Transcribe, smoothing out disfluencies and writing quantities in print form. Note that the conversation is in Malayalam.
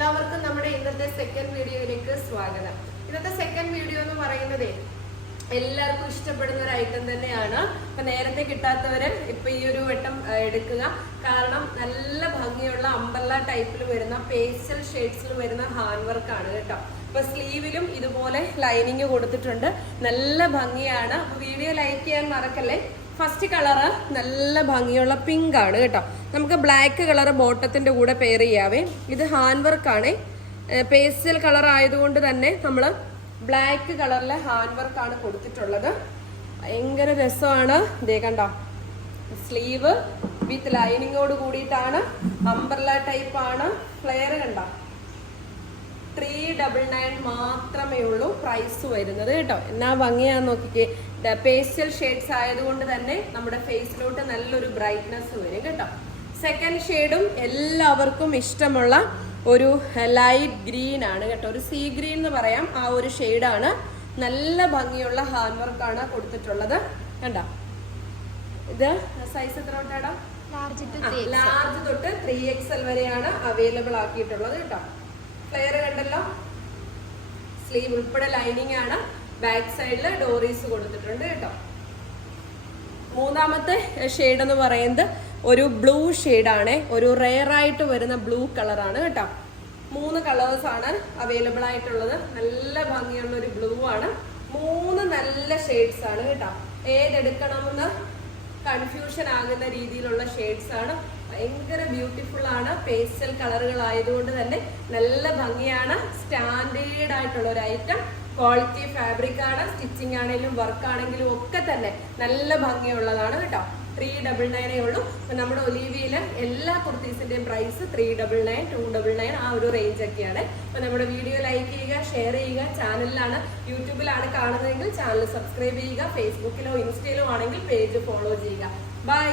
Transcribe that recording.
എല്ലാവർക്കും നമ്മുടെ ഇന്നത്തെ സെക്കൻഡ് വീഡിയോയിലേക്ക് സ്വാഗതം. ഇന്നത്തെ സെക്കൻഡ് വീഡിയോ എന്ന് പറയുന്നത് എല്ലാവർക്കും ഇഷ്ടപ്പെടുന്ന ഒരു ഐറ്റം തന്നെയാണ്. അപ്പൊ നേരത്തെ കിട്ടാത്തവര് ഇപ്പൊ ഈ ഒരു വട്ടം എടുക്കുക. കാരണം നല്ല ഭംഗിയുള്ള അംബ്രല്ല ടൈപ്പിൽ വരുന്ന പേസ്റ്റൽ ഷെയ്ഡ്സിൽ വരുന്ന ഹാൻഡ് വർക്ക് ആണ് കേട്ടോ. അപ്പൊ സ്ലീവിലും ഇതുപോലെ ലൈനിങ് കൊടുത്തിട്ടുണ്ട്. നല്ല ഭംഗിയാണ്. അപ്പൊ വീഡിയോ ലൈക്ക് ചെയ്യാൻ മറക്കല്ലേ. ഫസ്റ്റ് കളറ് നല്ല ഭംഗിയുള്ള പിങ്ക് ആണ് കേട്ടോ. നമുക്ക് ബ്ലാക്ക് കളർ ബോട്ടത്തിന്റെ കൂടെ പെയർ ചെയ്യാവേ. ഇത് ഹാൻഡ് വർക്ക് ആണ്. പേസ്റ്റൽ കളർ ആയതുകൊണ്ട് തന്നെ നമ്മൾ ബ്ലാക്ക് കളറിലെ ഹാൻഡ് വർക്ക് ആണ് കൊടുത്തിട്ടുള്ളത്. ഭയങ്കര രസമാണ്. ഇതേ കണ്ടോ, സ്ലീവ് വിത്ത് ലൈനിങ്ങോട് കൂടിയിട്ടാണ്. അംബ്രല്ല ടൈപ്പ് ആണ്. ഫ്ലെയർ കണ്ടോ, 399 മാത്രമേ ഉള്ളൂ പ്രൈസ് വരുന്നത് കേട്ടോ. എന്നാ ഭംഗിയാന്ന് നോക്കിക്കേ. പേസ്റ്റൽ ഷെയ്ഡ്സ് ആയതുകൊണ്ട് തന്നെ നമ്മുടെ ഫേസിലോട്ട് നല്ലൊരു ബ്രൈറ്റ്നെസ് വരും കേട്ടോ. സെക്കൻഡ് ഷെയ്ഡും എല്ലാവർക്കും ഇഷ്ടമുള്ള ഒരു ലൈറ്റ് ഗ്രീൻ ആണ് കേട്ടോ. ഒരു സീ ഗ്രീൻ എന്ന് പറയാം. ആ ഒരു ഷെയ്ഡാണ്. നല്ല ഭംഗിയുള്ള ഹാൻഡ് വർക്കാണ് കൊടുത്തിട്ടുള്ളത് കണ്ടോ. ഇത് സൈസ് എത്ര തൊട്ടാടാ? ലാർജ് തൊട്ട് 3XL വരെയാണ് അവൈലബിൾ ആക്കിയിട്ടുള്ളത് കേട്ടോ. ഫ്ലെയർ കണ്ടല്ലോ. സ്ലീവ് ഉൾപ്പെടെ ലൈനിങ് ആണ്. ബാക്ക് സൈഡിൽ ഡോറീസ് കൊടുത്തിട്ടുണ്ട് കേട്ടോ. മൂന്നാമത്തെ ഷെയ്ഡ് എന്ന് പറയുന്നത് ഒരു ബ്ലൂ ഷെയ്ഡാണ്. ഒരു റെയർ ആയിട്ട് വരുന്ന ബ്ലൂ കളറാണ് കേട്ടോ. 3 കളേഴ്സ് ആണ് അവൈലബിൾ ആയിട്ടുള്ളത്. നല്ല ഭംഗിയുള്ള ഒരു ബ്ലൂ ആണ്. 3 നല്ല ഷെയ്ഡ്സ് ആണ് കേട്ടോ. ഏതെടുക്കണമെന്ന് കൺഫ്യൂഷൻ ആകുന്ന രീതിയിലുള്ള ഷെയ്ഡ്സ് ആണ്. ഭയങ്കര ബ്യൂട്ടിഫുൾ ആണ്. പേസ്റ്റൽ കളറുകൾ ആയതുകൊണ്ട് തന്നെ നല്ല ഭംഗിയാണ്. സ്റ്റാൻഡേർഡ് ആയിട്ടുള്ള ഒരു ഐറ്റം. ക്വാളിറ്റി ഫാബ്രിക് ആണ്. സ്റ്റിച്ചിങ് ആണെങ്കിലും വർക്ക് ആണെങ്കിലും ഒക്കെ തന്നെ നല്ല ഭംഗിയുള്ളതാണ് കേട്ടോ. 399 ഉള്ളൂ. അപ്പൊ നമ്മുടെ ഒലീവിയില് എല്ലാ കുർത്തീസിന്റെയും പ്രൈസ് 399, 299 ആ ഒരു റേഞ്ച് ഒക്കെയാണ്. അപ്പൊ നമ്മുടെ വീഡിയോ ലൈക്ക് ചെയ്യുക, ഷെയർ ചെയ്യുക. ചാനലിലാണ്, യൂട്യൂബിലാണ് കാണുന്നതെങ്കിൽ ചാനൽ സബ്സ്ക്രൈബ് ചെയ്യുക. ഫേസ്ബുക്കിലോ ഇൻസ്റ്റയിലോ ആണെങ്കിൽ പേജ് ഫോളോ ചെയ്യുക. ബൈ.